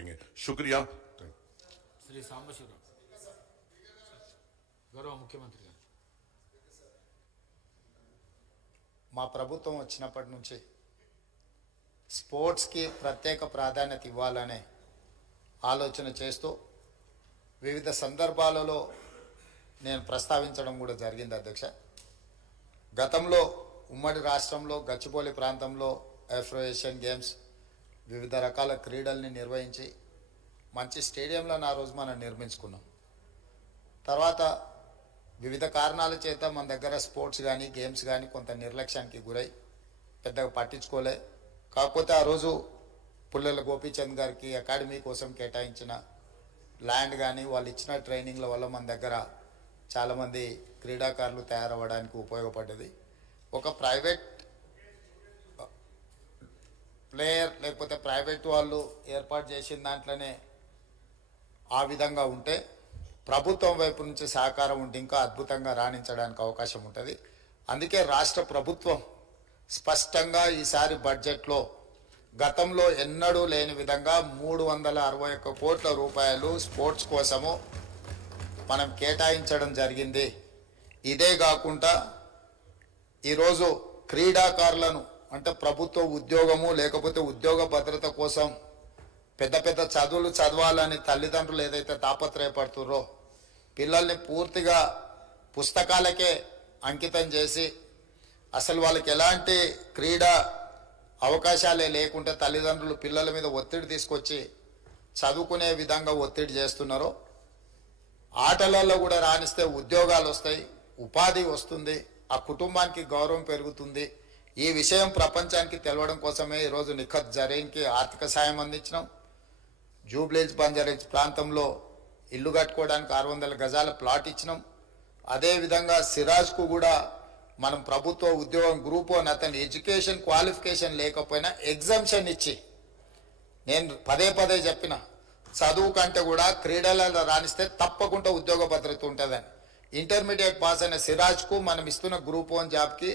करेंगे। शुक्रिया। श्री सांबशिवराव गौरव मुख्यमंत्री गाరు మా ప్రభుత్వం వచ్చినప్పటి నుంచి స్పోర్ట్స్కి ప్రత్యేక ప్రాధాన్యత ఇవ్వాలనే ఆలోచన చేస్తూ వివిధ సందర్భాలలో నేను ప్రస్తావించడం కూడా జరిగింది అధ్యక్ష. గతంలో ఉమ్మడి రాష్ట్రంలో గచ్చిబౌలి ప్రాంతంలో ఆఫ్రో ఏషియన్ గేమ్స్ వివిధ రకాల క్రీడల్ని నిర్వహించి మంచి స్టేడియంలను ఆ రోజు మనం నిర్మించుకున్నాం. తర్వాత వివిధ కారణాల చేత మన దగ్గర స్పోర్ట్స్ కానీ గేమ్స్ కానీ కొంత నిర్లక్ష్యానికి గురై పెద్దగా పట్టించుకోలే. కాకపోతే ఆ రోజు పుల్లెల గోపీచంద్ గారికి అకాడమీ కోసం కేటాయించిన ల్యాండ్ కానీ వాళ్ళు ఇచ్చిన ట్రైనింగ్ల వల్ల మన దగ్గర చాలామంది క్రీడాకారులు తయారవ్వడానికి ఉపయోగపడ్డది. ఒక ప్రైవేట్ ప్లేయర్ లేకపోతే ప్రైవేట్ వాళ్ళు ఏర్పాటు చేసిన దాంట్లోనే ఆ విధంగా ఉంటే ప్రభుత్వం వైపు నుంచి సహకారం ఉంటే ఇంకా అద్భుతంగా రాణించడానికి అవకాశం ఉంటుంది. అందుకే రాష్ట్ర ప్రభుత్వం స్పష్టంగా ఈసారి బడ్జెట్లో గతంలో ఎన్నడూ లేని విధంగా 361 కోట్ల రూపాయలు స్పోర్ట్స్ కోసము మనం కేటాయించడం జరిగింది. ఇదే కాకుండా ఈరోజు క్రీడాకారులను అంటే ప్రభుత్వ ఉద్యోగము లేకపోతే ఉద్యోగ భద్రత కోసం పెద్ద పెద్ద చదువులు చదవాలని తల్లిదండ్రులు ఏదైతే తాపత్రయపడుతుర్రో పిల్లల్ని పూర్తిగా పుస్తకాలకే అంకితం చేసి అసలు వాళ్ళకి ఎలాంటి క్రీడా అవకాశాలే లేకుంటే తల్లిదండ్రులు పిల్లల మీద ఒత్తిడి తీసుకొచ్చి చదువుకునే విధంగా ఒత్తిడి చేస్తున్నారో ఆటలలో కూడా రాణిస్తే ఉద్యోగాలు వస్తాయి, ఉపాధి వస్తుంది, ఆ కుటుంబానికి గౌరవం పెరుగుతుంది. ఈ విషయం ప్రపంచానికి తెలవడం కోసమే ఈరోజు నిఖత్ జరీన్కి ఆర్థిక సాయం అందించినాం. జూబ్లీహిల్స్ బంజారాహిల్స్ ప్రాంతంలో ఇల్లు కట్టుకోవడానికి 600 గజాల ప్లాట్ ఇచ్చినాం. అదేవిధంగా సిరాజ్కు కూడా మనం ప్రభుత్వ ఉద్యోగం గ్రూప్ 1 అతని ఎడ్యుకేషన్ క్వాలిఫికేషన్ లేకపోయినా ఎగ్జామ్షన్ ఇచ్చి నేను పదే చెప్పిన చదువు కంటే కూడా క్రీడలలో రాణిస్తే తప్పకుండా ఉద్యోగ భద్రత ఉంటుందని. ఇంటర్మీడియట్ పాస్ అయిన సిరాజ్కు మనం ఇస్తున్న గ్రూప్ 1 జాబ్కి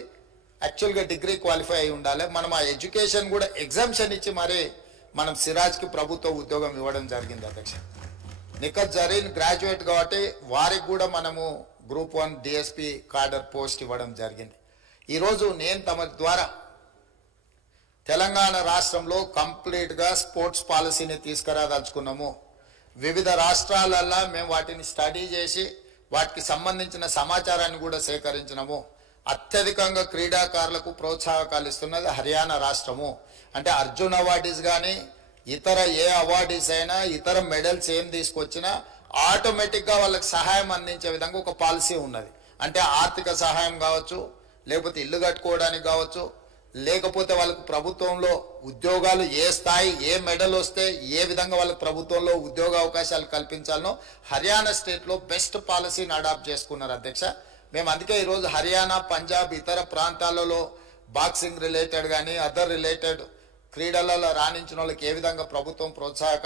యాక్చువల్గా డిగ్రీ క్వాలిఫై అయి ఉండాలి. మనం ఆ ఎడ్యుకేషన్ కూడా ఎగ్జామ్షన్ ఇచ్చి మరి మనం సిరాజ్కి ప్రభుత్వ ఉద్యోగం ఇవ్వడం జరిగింది అధ్యక్ష. నిఖత్ జరీన్ గ్రాడ్యుయేట్ కాబట్టి వారికి కూడా మనము గ్రూప్ 1 డిఎస్పి కార్డర్ పోస్ట్ ఇవ్వడం జరిగింది. ఈరోజు నేను తమ ద్వారా తెలంగాణ రాష్ట్రంలో కంప్లీట్గా స్పోర్ట్స్ పాలసీని తీసుకురాదలుచుకున్నాము. వివిధ రాష్ట్రాలల్లో మేము వాటిని స్టడీ చేసి వాటికి సంబంధించిన సమాచారాన్ని కూడా సేకరించినాము. అత్యధికంగా క్రీడాకారులకు ప్రోత్సాహకాలు ఇస్తున్నది హర్యానా రాష్ట్రము. అంటే అర్జున్ అవార్డీస్ కానీ ఇతర ఏ అవార్డీస్ అయినా ఇతర మెడల్స్ ఏం తీసుకొచ్చినా ఆటోమేటిక్గా వాళ్ళకి సహాయం అందించే విధంగా ఒక పాలసీ ఉన్నది. అంటే ఆర్థిక సహాయం కావచ్చు, లేకపోతే ఇల్లు కట్టుకోవడానికి కావచ్చు, లేకపోతే వాళ్ళకు ప్రభుత్వంలో ఉద్యోగాలు ఏ స్థాయి ఏ మెడల్ వస్తే ఏ విధంగా వాళ్ళకి ప్రభుత్వంలో ఉద్యోగ అవకాశాలు కల్పించాలనో హర్యానా స్టేట్లో బెస్ట్ పాలసీని అడాప్ట్ చేసుకున్నారు అధ్యక్ష. మేము అందుకే ఈరోజు హర్యానా, పంజాబ్ ఇతర ప్రాంతాలలో బాక్సింగ్ రిలేటెడ్ కానీ అదర్ రిలేటెడ్ క్రీడలలో రాణించిన వాళ్ళకి ఏ విధంగా ప్రభుత్వం ప్రోత్సాహక